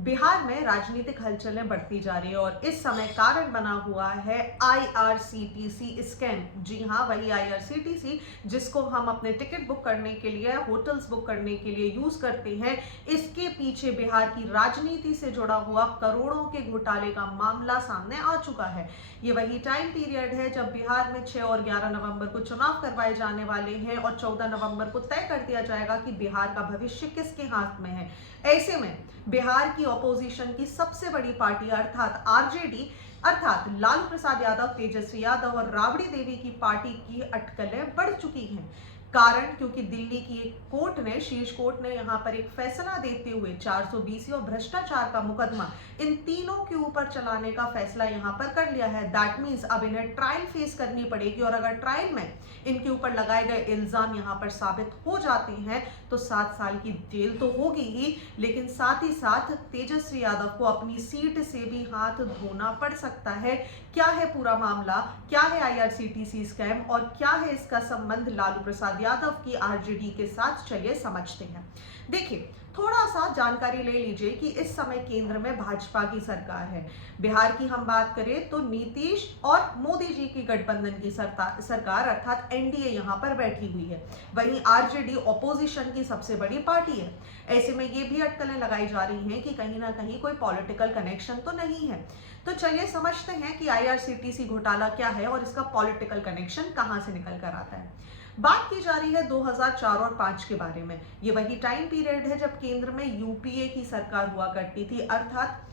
बिहार में राजनीतिक हलचलें बढ़ती जा रही है और इस समय कारण बना हुआ है आईआरसीटीसी स्कैम। जी हाँ, वही आईआरसीटीसी जिसको हम अपने टिकट बुक करने के लिए, होटल्स बुक करने के लिए यूज करते हैं। इसके पीछे बिहार की राजनीति से जुड़ा हुआ करोड़ों के घोटाले का मामला सामने आ चुका है। ये वही टाइम पीरियड है जब बिहार में 6 और 11 नवंबर को चुनाव करवाए जाने वाले हैं और 14 नवंबर को तय कर दिया जाएगा कि बिहार का भविष्य किसके हाथ में है। ऐसे में बिहार की ऑपोजिशन की सबसे बड़ी पार्टी अर्थात आरजेडी अर्थात लालू प्रसाद यादव, तेजस्वी यादव और राबड़ी देवी की पार्टी की अटकलें बढ़ चुकी हैं। कारण क्योंकि दिल्ली की एक कोर्ट ने, शीर्ष कोर्ट ने यहां पर एक फैसला देते हुए 420 और भ्रष्टाचार का मुकदमा इन तीनों के ऊपर चलाने का फैसला यहां पर कर लिया है। दैट मींस अब इन्हें ट्रायल फेस करनी पड़ेगी और अगर ट्रायल में इनके ऊपर लगाए गए इल्जाम यहां पर साबित हो जाते हैं तो 7 साल की जेल तो होगी ही, लेकिन साथ ही साथ तेजस्वी यादव को अपनी सीट से भी हाथ धोना पड़ सकता है। क्या है पूरा मामला, क्या है आईआरसीटीसी स्कैम और क्या है इसका संबंध लालू प्रसाद यादव की आरजेडी के साथ, चलिए समझते हैं। देखिए, थोड़ा सा जानकारी ले लीजिए कि इस समय केंद्र में भाजपा की सरकार है। बिहार की हम बात करें तो नीतीश और मोदी जी की गठबंधन की सरकार अर्थात एनडीए यहां पर बैठी हुई है। वहीं आरजेडी ऑपोजिशन की सबसे बड़ी पार्टी है। ऐसे में ये भी अटकलें लगाई जा रही हैं कि कहीं ना कहीं कोई पॉलिटिकल कनेक्शन तो नहीं है। तो चलिए समझते हैं कि आईआरसीटीसी घोटाला क्या है और इसका पॉलिटिकल कनेक्शन कहां से निकल कर आता है। बात की जा रही है 2004 और 5 के बारे में। ये वही टाइम पीरियड है जब केंद्र में यूपीए की सरकार हुआ करती थी, अर्थात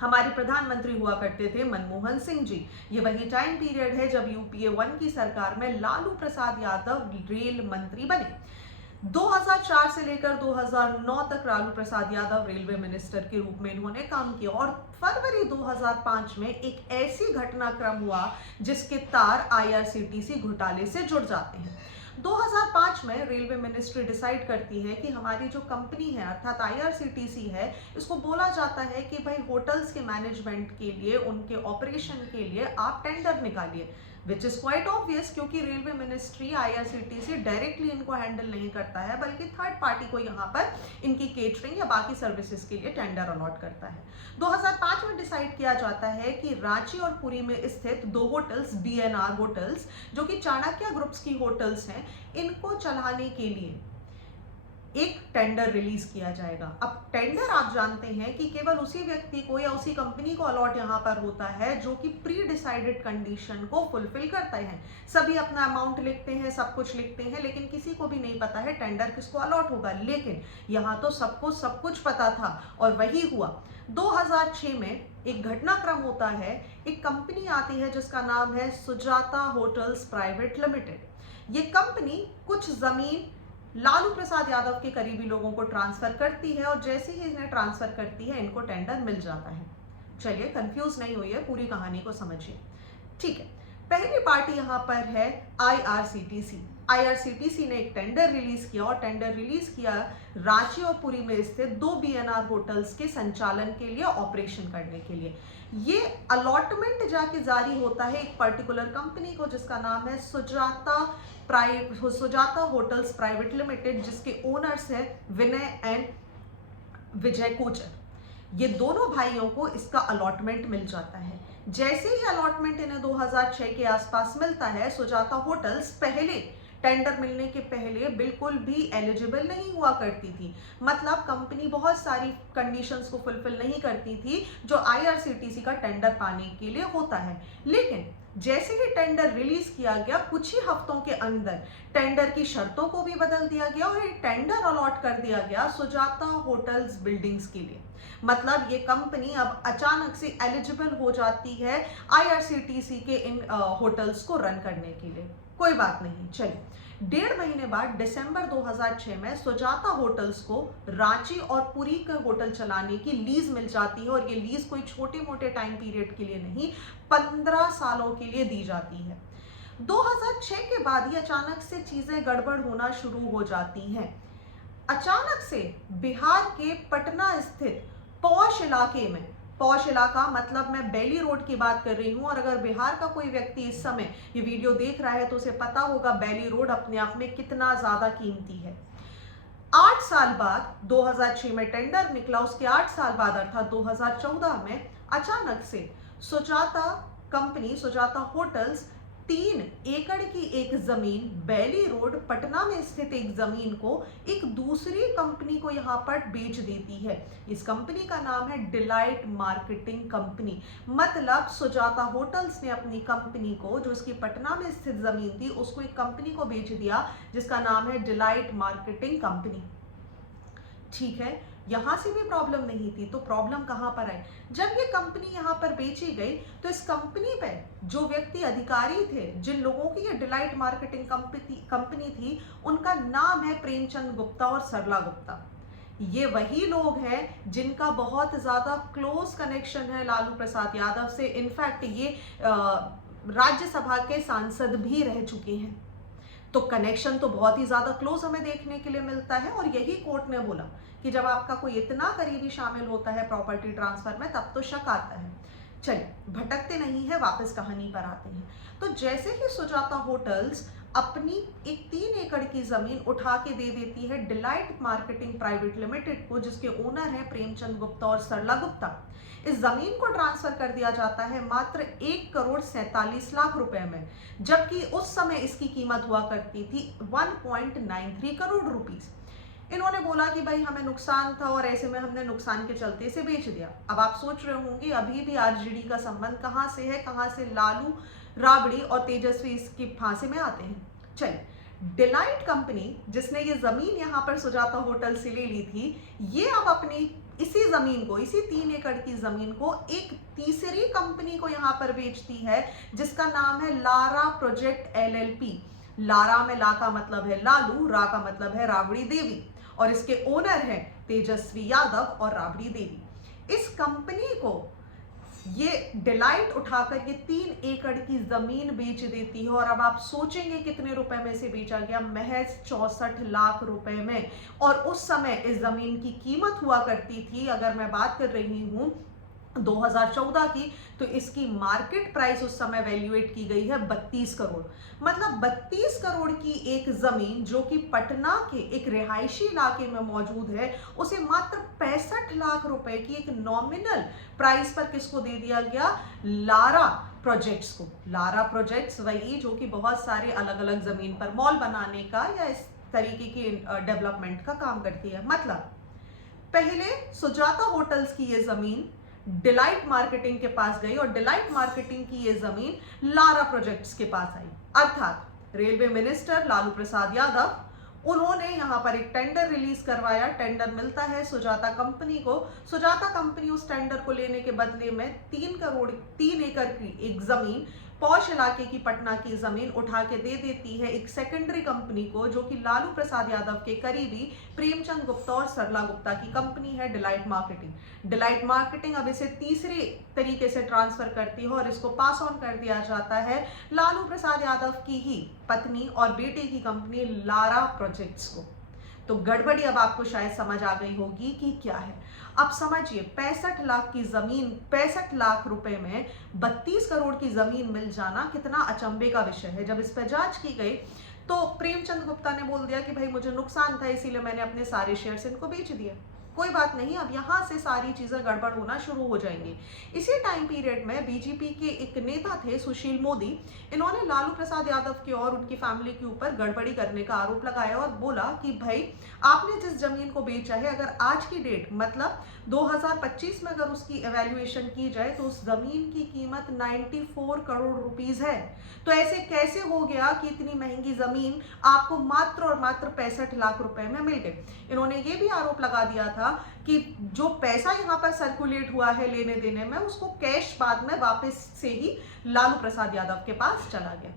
हमारे प्रधानमंत्री हुआ करते थे मनमोहन सिंह जी। ये वही टाइम पीरियड है जब यूपीए 1 की सरकार में लालू प्रसाद यादव रेल मंत्री बने। 2004 से लेकर 2009 तक लालू प्रसाद यादव रेलवे मिनिस्टर के रूप में इन्होंने काम किया और फरवरी 2005 में एक ऐसी घटनाक्रम हुआ जिसके तार आईआरसीटीसी घोटाले से जुड़ जाते हैं। 2005 में रेलवे मिनिस्ट्री डिसाइड करती है कि हमारी जो कंपनी है अर्थात आईआरसीटीसी है, इसको बोला जाता है कि भाई होटल्स के मैनेजमेंट के लिए, उनके ऑपरेशन के लिए आप टेंडर निकालिए, विच इज क्वाइट ऑब्वियस क्योंकि रेलवे मिनिस्ट्री आईआरसीटीसी डायरेक्टली इनको हैंडल नहीं करता है बल्कि थर्ड पार्टी को यहाँ पर इनकी केटरिंग या बाकी सर्विसेज के लिए टेंडर अलॉट करता है। 2005 में डिसाइड किया जाता है कि रांची और पुरी में स्थित 2 होटल्स, बीएनआर होटल्स, जो कि चाणक्य ग्रुप्स की होटल्स हैं, इनको चलाने के लिए एक टेंडर रिलीज किया जाएगा। अब टेंडर आप जानते हैं कि केवल उसी व्यक्ति को या उसी कंपनी को अलॉट यहां पर होता है जो कि प्री डिसाइडेड कंडीशन को फुलफिल करते हैं। सभी अपना अमाउंट लिखते हैं, सब कुछ लिखते हैं, लेकिन किसी को भी नहीं पता है टेंडर किसको अलॉट होगा। लेकिन यहां तो सबको सब कुछ पता था और वही हुआ। 2006 में एक घटनाक्रम होता है, एक कंपनी आती है जिसका नाम है सुजाता होटल्स प्राइवेट लिमिटेड। ये कंपनी कुछ जमीन लालू प्रसाद यादव के करीबी लोगों को ट्रांसफर करती है और जैसे ही इन्हें ट्रांसफर करती है इनको टेंडर मिल जाता है। चलिए कंफ्यूज नहीं हुई है, पूरी कहानी को समझिए। ठीक है, पहली पार्टी यहां पर है आईआरसीटीसी। आईआरसीटीसी ने एक टेंडर रिलीज किया और टेंडर रिलीज किया रांची और पुरी में स्थित 2 बीएनआर होटल्स के संचालन के लिए, ऑपरेशन करने के लिए। ये अलॉटमेंट जाके जारी होता है एक पर्टिकुलर कंपनी को जिसका नाम है सुजाता होटल्स प्राइवेट लिमिटेड, जिसके ओनर्स है विनय एंड विजय कोचर। ये दोनों भाइयों को इसका अलॉटमेंट मिल जाता है। जैसे ही अलॉटमेंट इन्हें 2006 के आसपास मिलता है, सुजाता होटल्स पहले टेंडर मिलने के पहले बिल्कुल भी एलिजिबल नहीं हुआ करती थी। मतलब कंपनी बहुत सारी कंडीशंस को फुलफिल नहीं करती थी जो आईआरसीटीसी का टेंडर पाने के लिए होता है। लेकिन जैसे ही टेंडर रिलीज किया गया, कुछ ही हफ्तों के अंदर टेंडर की शर्तों को भी बदल दिया गया और एक टेंडर अलॉट कर दिया गया सुजाता होटल्स बिल्डिंग्स के लिए। मतलब ये कंपनी अब अचानक से एलिजिबल हो जाती है आईआरसीटीसी के इन होटल्स को रन करने के लिए। कोई बात नहीं, चलिए 1.5 महीने बाद दिसंबर 2006 में सुजाता होटल्स को रांची और पुरी के होटल चलाने की लीज मिल जाती है और ये लीज कोई छोटे मोटे टाइम पीरियड के लिए नहीं, 15 सालों के लिए दी जाती है। 2006 के बाद ही अचानक से चीजें गड़बड़ होना शुरू हो जाती हैं। अचानक से बिहार के पटना स्थित पौष इलाके में, पौष इलाका मतलब मैं बेली रोड की बात कर रही हूं, और अगर बिहार का कोई व्यक्ति इस समय ये वीडियो देख रहा है तो उसे पता होगा बेली रोड अपने आप में कितना ज्यादा कीमती है। 8 साल बाद 2006 में टेंडर निकला, उसके 8 साल बाद अर्थात 2014 में अचानक से सुजाता कंपनी, सुजाता होटल्स 3 एकड़ की एक जमीन बैली रोड पटना में स्थित एक जमीन को एक दूसरी कंपनी को यहां पर बेच देती है। इस कंपनी का नाम है डिलाइट मार्केटिंग कंपनी। मतलब सुजाता होटल्स ने अपनी कंपनी को, जो इसकी पटना में स्थित जमीन थी, उसको एक कंपनी को बेच दिया जिसका नाम है डिलाइट मार्केटिंग कंपनी। ठीक है, यहां से भी प्रॉब्लम नहीं थी, तो प्रॉब्लम कहां पर आई? जब ये कंपनी यहां पर बेची गई तो इस कंपनी पे जो व्यक्ति अधिकारी थे, जिन लोगों की ये डिलाइट मार्केटिंग कंपनी थी, उनका नाम है प्रेमचंद गुप्ता और सरला गुप्ता। ये वही लोग हैं जिनका बहुत ज्यादा क्लोज कनेक्शन है लालू प्रसाद यादव से। इनफैक्ट ये राज्यसभा के सांसद भी रह चुके हैं। तो कनेक्शन तो बहुत ही ज्यादा क्लोज हमें देखने के लिए मिलता है, और यही कोर्ट ने बोला कि जब आपका कोई इतना करीबी शामिल होता है प्रॉपर्टी ट्रांसफर में, तब तो शक आता है। चलिए, भटकते नहीं है, वापस कहानी पर आते हैं। तो जैसे ही सुजाता होटल्स अपनी एक 3 एकड़ की जमीन उठा के दे देती है डिलाइट मार्केटिंग प्राइवेट लिमिटेड को, जिसके ओनर हैं प्रेमचंद गुप्ता और सरला गुप्ता, इस जमीन को ट्रांसफर कर दिया जाता है मात्र 1,47,00,000 रुपए में, जबकि उस समय इसकी कीमत हुआ करती थी 1.93 करोड़ रुपीस। इन्होंने बोला कि भाई हमें नुकसान था और ऐसे में हमने नुकसान के चलते इसे बेच दिया। अब आप सोच रहे होंगे अभी भी आरजेडी का संबंध कहां से है, कहां से लालू, राबड़ी और तेजस्वी इसकी फांसी में आते हैं। चलिए, डिलाइट कंपनी जिसने ये जमीन यहां पर सुजाता होटल से ले ली थी, ये अब अपनी इसी जमीन को, इसी 3 एकड़ की जमीन को एक तीसरी कंपनी को यहां पर बेचती है, जिसका नाम है लारा प्रोजेक्ट LLP। लारा में ला का मतलब है लालू, रा का मतलब है राबड़ी देवी, और इसके ओनर हैं तेजस्वी यादव और राबड़ी देवी। इस कंपनी को ये डिलाइट उठाकर ये 3 एकड़ की जमीन बेच देती है, और अब आप सोचेंगे कितने रुपए में इसे बेचा गया? महज 64 लाख रुपए में। और उस समय इस जमीन की कीमत हुआ करती थी, अगर मैं बात कर रही हूं 2014 की, तो इसकी मार्केट प्राइस उस समय वैल्यूएट की गई है 32 करोड़। मतलब 32 करोड़ की एक जमीन जो कि पटना के एक रिहायशी इलाके में मौजूद है, उसे मात्र 65 लाख रुपए की एक नॉमिनल प्राइस पर किसको दे दिया गया? लारा प्रोजेक्ट्स को। लारा प्रोजेक्ट्स वही जो कि बहुत सारे अलग अलग जमीन पर मॉल बनाने का या इस तरीके की डेवलपमेंट का काम करती है। मतलब पहले सुजाता होटल्स की ये जमीन डिलाइट मार्केटिंग के पास गई और डिलाइट मार्केटिंग की ये जमीन लारा प्रोजेक्ट्स के पास आई। अर्थात रेलवे मिनिस्टर लालू प्रसाद यादव, उन्होंने यहां पर एक टेंडर रिलीज करवाया। टेंडर मिलता है सुजाता कंपनी को। सुजाता कंपनी उस टेंडर को लेने के बदले में 3 एकड़ की एक जमीन, पौष इलाके की पटना की जमीन उठा के दे देती है एक सेकेंडरी कंपनी को, जो कि लालू प्रसाद यादव के करीबी प्रेमचंद गुप्ता और सरला गुप्ता की कंपनी है डिलाइट मार्केटिंग। डिलाइट मार्केटिंग अब इसे तीसरे तरीके से ट्रांसफर करती है और इसको पास ऑन कर दिया जाता है लालू प्रसाद यादव की ही पत्नी और बेटे की कंपनी लारा प्रोजेक्ट्स को। तो गड़बड़ी अब आपको शायद समझ आ गई होगी कि क्या है। अब समझिए, 65 लाख की जमीन, 65 लाख रुपए में 32 करोड़ की जमीन मिल जाना कितना अचंभे का विषय है। जब इस पर जांच की गई तो प्रेमचंद गुप्ता ने बोल दिया कि भाई मुझे नुकसान था, इसीलिए मैंने अपने सारे शेयर्स इनको बेच दिए। कोई बात नहीं, अब यहां से सारी चीजें गड़बड़ होना शुरू हो जाएंगी। इसी टाइम पीरियड में बीजेपी के एक नेता थे सुशील मोदी, इन्होंने लालू प्रसाद यादव के और उनकी फैमिली के ऊपर गड़बड़ी करने का आरोप लगाया और बोला कि भाई आपने जिस जमीन को बेचा है, अगर आज की डेट मतलब 2025 में अगर उसकी एवेल्युएशन की जाए तो उस जमीन की कीमत 94 करोड़ रुपीस है। तो ऐसे कैसे हो गया कि इतनी महंगी जमीन आपको मात्र और मात्र 65 लाख रुपए में मिल गई? इन्होंने ये भी आरोप लगा दिया था कि जो पैसा यहाँ पर सर्कुलेट हुआ है लेने देने में, उसको कैश बाद में वापस से ही लालू प्रसाद यादव के पास चला गया।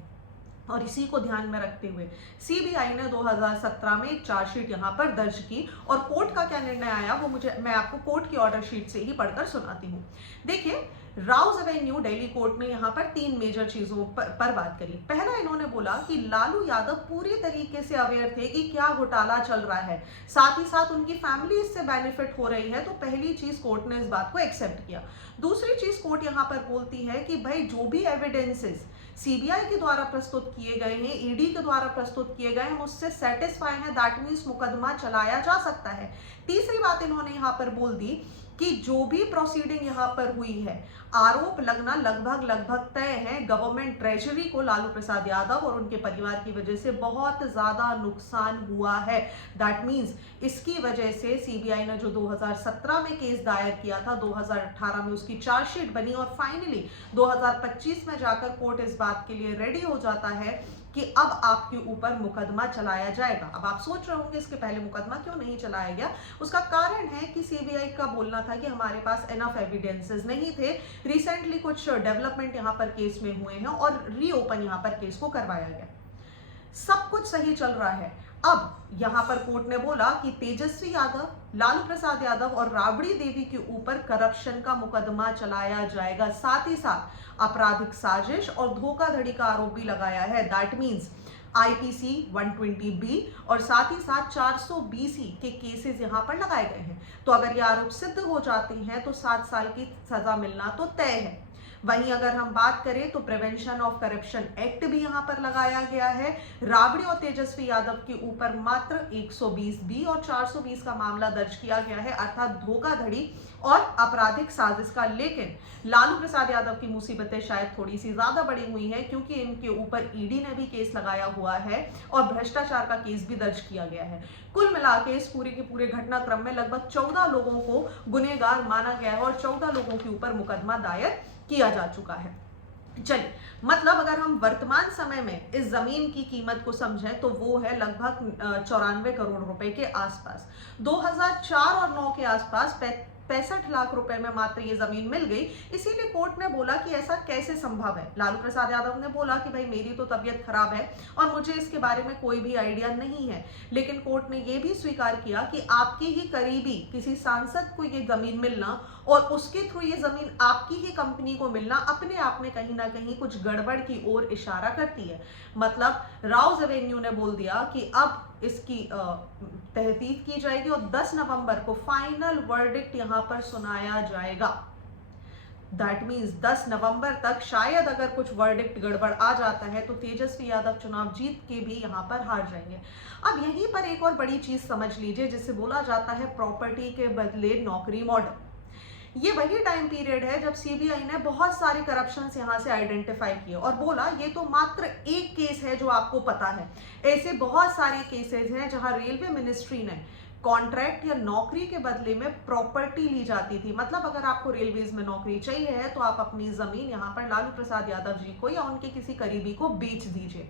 और इसी को ध्यान में रखते हुए सीबीआई ने 2017 में एक चार्जशीट यहाँ पर दर्ज की, और कोर्ट का क्या निर्णय आया वो मैं आपको कोर्ट की ऑर्डर शीट से ही पढ़कर सुनाती हूँ। देखिए, राउज एवेन्यू दिल्ली कोर्ट ने यहाँ पर 3 मेजर चीजों पर बात करी। पहला, इन्होंने बोला कि लालू यादव पूरी तरीके से अवेयर थे कि क्या घोटाला चल रहा है, साथ ही साथ उनकी फैमिली इससे बेनिफिट हो रही है। तो पहली चीज कोर्ट ने इस बात को एक्सेप्ट किया। दूसरी चीज कोर्ट यहाँ पर बोलती है कि भाई जो भी एविडेंसेस सीबीआई के द्वारा प्रस्तुत किए गए हैं, ईडी के द्वारा प्रस्तुत किए गए, हम उससे सेटिस्फाई हैं, दैट मीन्स मुकदमा चलाया जा सकता है। तीसरी बात इन्होंने यहाँ पर बोल दी कि जो भी प्रोसीडिंग यहाँ पर हुई है, आरोप लगना लगभग तय है। गवर्नमेंट ट्रेजरी को लालू प्रसाद यादव और उनके परिवार की वजह से बहुत ज्यादा नुकसान हुआ है। दैट मीन्स इसकी वजह से सीबीआई ने जो 2017 में केस दायर किया था, 2018 में उसकी चार्जशीट बनी और फाइनली 2025 में जाकर कोर्ट इस बात के लिए रेडी हो जाता है कि अब आपके ऊपर मुकदमा चलाया जाएगा। अब आप सोच रहे होंगे इसके पहले मुकदमा क्यों नहीं चलाया गया? उसका कारण है कि सीबीआई का बोलना था कि हमारे पास एनफ एविडेंसेस नहीं थे। रिसेंटली कुछ डेवलपमेंट यहाँ पर केस में हुए हैं और रीओपन यहाँ पर केस को करवाया गया। सब कुछ सही चल रहा है। अब यहां पर कोर्ट ने बोला कि तेजस्वी यादव, लालू प्रसाद यादव और राबड़ी देवी के ऊपर करप्शन का मुकदमा चलाया जाएगा। साथ ही साथ आपराधिक साजिश और धोखाधड़ी का आरोप भी लगाया है। दैट मीन्स आईपीसी 120B और साथ ही साथ 420 के केसेस यहां पर लगाए गए हैं। तो अगर ये आरोप सिद्ध हो जाते हैं तो 7 साल की सजा मिलना तो तय है। वहीं अगर हम बात करें तो प्रिवेंशन ऑफ करप्शन एक्ट भी यहां पर लगाया गया है। राबड़ी और तेजस्वी यादव के ऊपर मात्र 120B और 420 का मामला दर्ज किया गया है, अर्थात धोखाधड़ी और आपराधिक साजिश का। लेकिन लालू प्रसाद यादव की मुसीबतें शायद थोड़ी सी ज्यादा बड़ी हुई है, क्योंकि इनके ऊपर ईडी ने भी केस लगाया हुआ है और भ्रष्टाचार का केस भी दर्ज किया गया है। कुल मिला के इस पूरे के पूरे घटनाक्रम में लगभग 14 लोगों को गुनहगार माना गया है और 14 लोगों के ऊपर मुकदमा दायर किया जा चुका है। चलिए, मतलब अगर हम वर्तमान समय में इस जमीन की कीमत को समझें तो वो है लगभग 94 करोड़ रुपए के आसपास। 2004 और 9 के आसपास 65 लाख रुपए में मात्र ये जमीन मिल गई। इसीलिए कोर्ट ने बोला कि ऐसा कैसे संभव है। लालू प्रसाद यादव ने बोला कि भाई मेरी तो तबीयत खराब है और मुझे इसके बारे में कोई भी आइडिया नहीं है। लेकिन कोर्ट ने यह भी स्वीकार किया कि आपके ही करीबी किसी सांसद को ये जमीन मिलना और उसके थ्रू ये जमीन आपकी ही कंपनी को मिलना अपने आप में कहीं ना कहीं कुछ गड़बड़ की ओर इशारा करती है। मतलब राउज एवेन्यू ने बोल दिया कि अब इसकी तहकीक की जाएगी और 10 नवंबर को फाइनल वर्डिक्ट यहां पर सुनाया जाएगा। दैट मीन्स 10 नवंबर तक शायद अगर कुछ वर्डिक्ट गड़बड़ आ जाता है तो तेजस्वी यादव चुनाव जीत के भी यहां पर हार जाएंगे। अब यहीं पर एक और बड़ी चीज समझ लीजिए, जिसे बोला जाता है प्रॉपर्टी के बदले नौकरी मॉडल। ये वही टाइम पीरियड है जब सीबीआई ने बहुत सारे करप्शंस यहां से आइडेंटिफाई किए और बोला ये तो मात्र एक केस है जो आपको पता है, ऐसे बहुत सारे केसेस हैं जहां रेलवे मिनिस्ट्री ने कॉन्ट्रैक्ट या नौकरी के बदले में प्रॉपर्टी ली जाती थी। मतलब अगर आपको रेलवेज में नौकरी चाहिए है तो आप अपनी जमीन यहाँ पर लालू प्रसाद यादव जी को या उनके किसी करीबी को बेच दीजिए,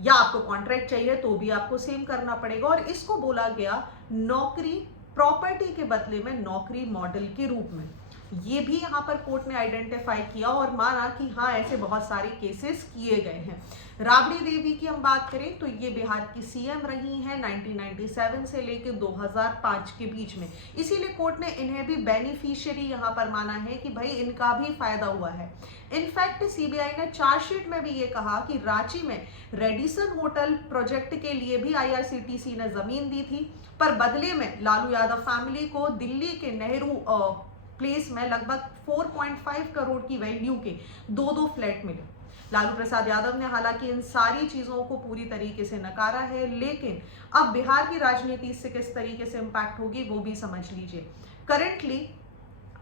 या आपको कॉन्ट्रैक्ट चाहिए तो भी आपको सेम करना पड़ेगा। और इसको बोला गया नौकरी प्रॉपर्टी के बदले में नौकरी मॉडल के रूप में। ये भी यहाँ पर कोर्ट ने आइडेंटिफाई किया और माना कि हाँ ऐसे बहुत सारे केसेस किए गए हैं। राबड़ी देवी की हम बात करें तो ये बिहार की सीएम रही हैं 1997 से लेकर 2005 के बीच में। इसीलिए कोर्ट ने इन्हें भी बेनिफिशियरी यहाँ पर माना है कि भाई इनका भी फायदा हुआ है। इनफैक्ट सीबीआई ने चार्जशीट में भी ये कहा कि रांची में रेडिसन होटल प्रोजेक्ट के लिए भी आईआरसीटीसी ने जमीन दी थी, पर बदले में लालू यादव फैमिली को दिल्ली के नेहरू प्लेस में लगभग 4.5 करोड़ की वैल्यू के 2 फ्लैट मिले। लालू प्रसाद यादव ने हालांकि इन सारी चीजों को पूरी तरीके से नकारा है, लेकिन अब बिहार की राजनीति इससे किस तरीके से इंपैक्ट होगी वो भी समझ लीजिए। करेंटली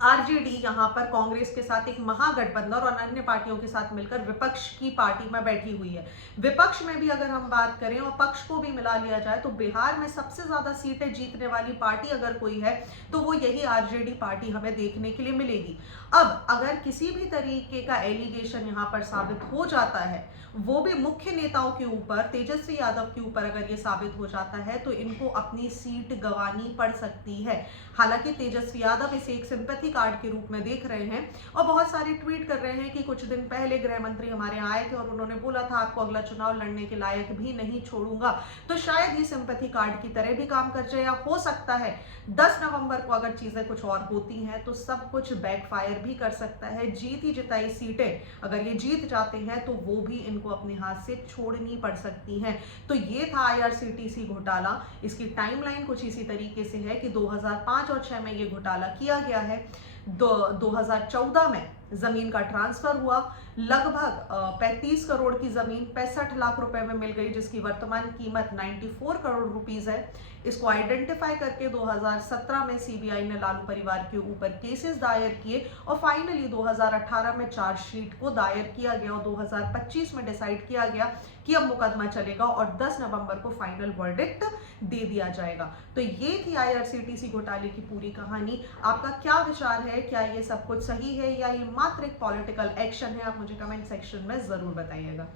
आरजेडी यहाँ पर कांग्रेस के साथ एक महागठबंधन और अन्य पार्टियों के साथ मिलकर विपक्ष की पार्टी में बैठी हुई है। विपक्ष में भी अगर हम बात करें और पक्ष को भी मिला लिया जाए तो बिहार में सबसे ज्यादा सीटें जीतने वाली पार्टी अगर कोई है तो वो यही आरजेडी पार्टी हमें देखने के लिए मिलेगी। अब अगर किसी भी तरीके का एलिगेशन यहाँ पर साबित हो जाता है, वो भी मुख्य नेताओं के ऊपर, तेजस्वी यादव के ऊपर अगर ये साबित हो जाता है तो इनको अपनी सीट गंवानी पड़ सकती है। हालांकि तेजस्वी यादव इसे एक सिंपैथी कार्ड के रूप में देख रहे हैं और बहुत सारे ट्वीट कर रहे हैं कि कुछ दिन पहले गृह मंत्री हमारे आए थे और उन्होंने बोला था आपको अगला चुनाव लड़ने के लायक भी नहीं छोड़ूंगा। तो शायद ये सिंपैथी कार्ड की तरह भी काम कर जाए, या हो सकता है 10 नवंबर को अगर चीजें कुछ और होती हैं तो सब कुछ बैकफायर भी कर सकता है। जीत ही जिताई सीटें अगर ये जीत जाते हैं तो वो भी इनको अपने हाथ से छोड़नी पड़ सकती हैं। तो ये था आईआरसीटीसी घोटाला। इसकी टाइमलाइन कुछ इसी तरीके से है कि 2005 और 6 में ये घोटाला किया गया है। 2014 में जमीन का ट्रांसफर हुआ, लगभग 35 करोड़ की जमीन 65 लाख रुपए में मिल गई, जिसकी वर्तमान कीमत 94 करोड़ रुपीस है। इसको आइडेंटिफाई करके 2017 में सीबीआई ने लालू परिवार के ऊपर केसेस दायर किए और फाइनली 2018 में चार्जशीट को दायर किया गया और 2025 में डिसाइड किया गया कि अब मुकदमा चलेगा और 10 नवंबर को फाइनल वर्डिक्ट दे दिया जाएगा। तो ये थी आईआरसीटीसी घोटाले की पूरी कहानी। आपका क्या विचार है? क्या ये सब कुछ सही है या ये मात्र एक पॉलिटिकल एक्शन है? आप मुझे कमेंट सेक्शन में जरूर बताइएगा।